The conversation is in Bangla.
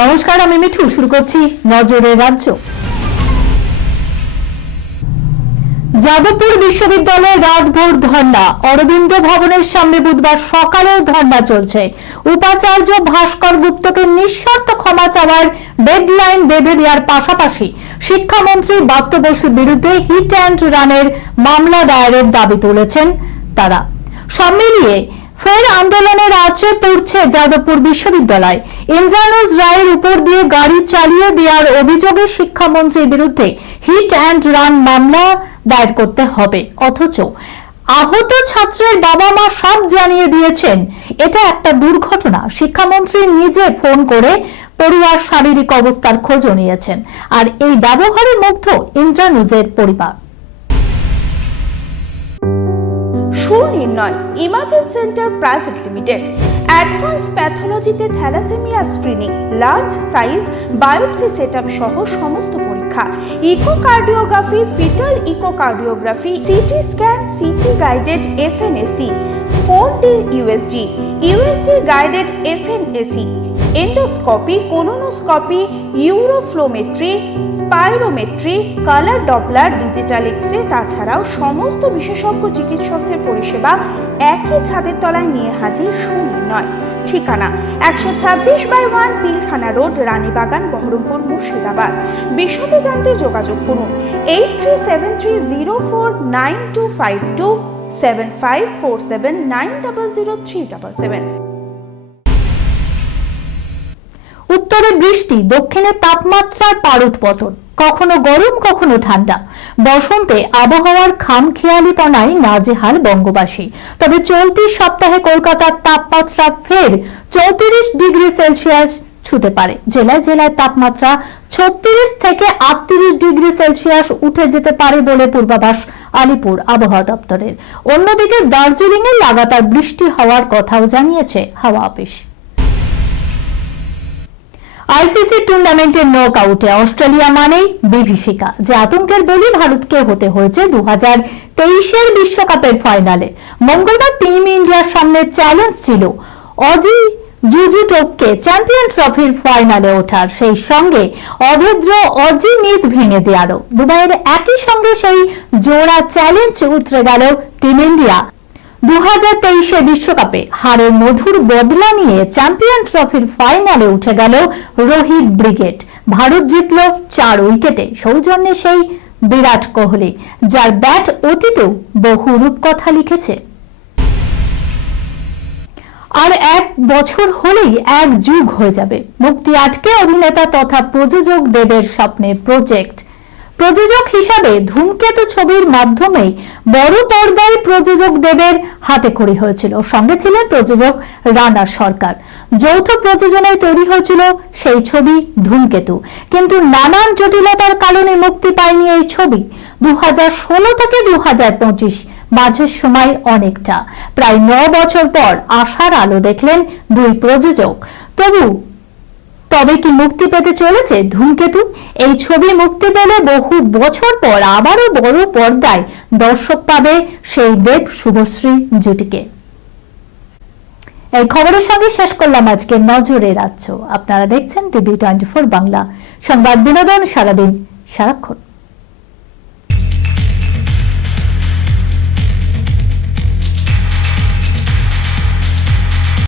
নমস্কার, আমি মিঠু। শুরু করছি নজরের রাজ্য। যাদবপুর বিশ্ববিদ্যালয়ে রাতভর ধর্ণা। অরবিন্দ ভবনের সামনে বুধবার সকালেও ধর্ণা চলছে। উপাচার্য ভাস্কর গুপ্তকে নিঃশর্ত ক্ষমা চাওয়ার ডেডলাইন বেঁধে দেওয়ার পাশাপাশি শিক্ষামন্ত্রী ব্রাত্য বসুর বিরুদ্ধে হিট অ্যান্ড রানের মামলা দায়েরের দাবি তুলেছেন তারা। সব মিলিয়ে ফের আন্দোলনের আঁচে পড়ছে যাদবপুর বিশ্ববিদ্যালয়। ইন্দ্রানুজ রায়ের উপর দিয়ে গাড়ি চালিয়ে দেওয়ার অভিযোগে শিক্ষামন্ত্রীর বিরুদ্ধে হিট অ্যান্ড রান মামলা দায়ের করতে হবে। অথচ আহত ছাত্রের বাবা মা সব জানিয়ে দিয়েছেন এটা একটা দুর্ঘটনা। শিক্ষামন্ত্রী নিজে ফোন করে পড়ুয়ার শারীরিক অবস্থার খোঁজও নিয়েছেন। আর এই ব্যবহারে মুগ্ধ ইন্দ্রানুজের পরিবার। Sunirnoy imaging centre private limited advance প্যাথোলজিতে thalassemia screening, large size biopsy setup সহ সমস্ত পরীক্ষা, echocardiography, fetal echocardiography, CT scan, CT guided FNAC, 4D USG guided FNAC, endoscopy, colonoscopy, uroflowmetry, spirometry, colour Doppler, digital x-ray, তাছাড়াও সমস্ত বিশেষজ্ঞ চিকিৎসকদের পরিষেবা একই ছাদের তলায় নিয়ে হাজির সুনির্ণয়। ঠিকানা 126/1 পিলখানা রোড, রানীবাগান, বহরমপুর, মুর্শিদাবাদ। বিশদে জানতে যোগাযোগ করুন 8373049252 7547900377। উত্তরে বৃষ্টি, দক্ষিণে তাপমাত্রার পারদ-পতন, কখনো গরম কখনো ঠান্ডা। বসন্তে আবহাওয়ার খামখেয়ালিপনায় নাজেহাল বঙ্গবাসী। তবে চলতি সপ্তাহে কলকাতার তাপমাত্রা ফের 34 ডিগ্রি সেলসিয়াস ছুঁতে পারে। জেলায় জেলায় তাপমাত্রা 36 থেকে 38 ডিগ্রি সেলসিয়াস উঠে যেতে পারে বলে পূর্বাভাস আলিপুর আবহাওয়া দপ্তরের। অন্যদিকে দার্জিলিংয়ে লাগাতার বৃষ্টি হওয়ার কথাও জানিয়েছে হাওয়া অফিস। আইসিসি টুর্নামেন্টের নকআউটে অস্ট্রেলিয়া মানেই বিভীষিকা। যে আতঙ্কের বলি ভারতকে হতে হয়েছে 2023 বিশ্বকাপের ফাইনালে। মঙ্গলবার টিম ইন্ডিয়ার সামনে চ্যালেঞ্জ ছিল অজি জুজুটোপকে চ্যাম্পিয়ন ট্রফির ফাইনালে ওঠার, সেই সঙ্গে অভেদ্র অজি মিথ ভেঙে দেওয়ারও। দুবাইয়ের একই সঙ্গে সেই জোড়া চ্যালেঞ্জ উতরে গেল টিম ইন্ডিয়া। 2023 বিশ্বকাপে হারের মধুর বদলা নিয়ে চ্যাম্পিয়ন ট্রফির ফাইনালে উঠে গেল রোহিত ব্রিগেড। ভারত জিতল 4 উইকেটে, সৌজন্যে সেই বিরাট কোহলি, যার ব্যাট অতীতেও বহু রূপকথা লিখেছে। আর 1 বছর হলেই 1 যুগ হয়ে যাবে মুক্তি আটকে অভিনেতা তথা প্রযোজক দেবের স্বপ্নের প্রজেক্ট। প্রযোজক হিসাবে ধূমকেতু ছবির মাধ্যমে বড় পর্দায় প্রযোজক দেবের হাতেখড়ি হয়েছিল। সঙ্গে ছিলেন প্রযোজক রানা সরকার। যৌথ প্রযোজনায় তৈরি হয়েছিল সেই ছবি ধূমকেতু। কিন্তু নানান জটিলতার কারণে মুক্তি পায়নি এই ছবি। 2016 থেকে 2025 মাঝের সময় অনেকটা, প্রায় 9 বছর পর আশার আলো দেখলেন দুই প্রযোজক। তবে কি মুক্তি পেতে চলেছে ধূমকেতু? এই ছবি মুক্তি পেলে বহু বছর পর আবারও বড় পর্দায় দর্শক পাবে সেই দেব শুভশ্রী জুটিকে। এই খবরের সঙ্গে শেষ করলাম আজকে নজরের রাজ্য। আপনারা দেখছেন টিভি 24 বাংলা, সংবাদ বিনোদন সারাদিন সারাক্ষণ।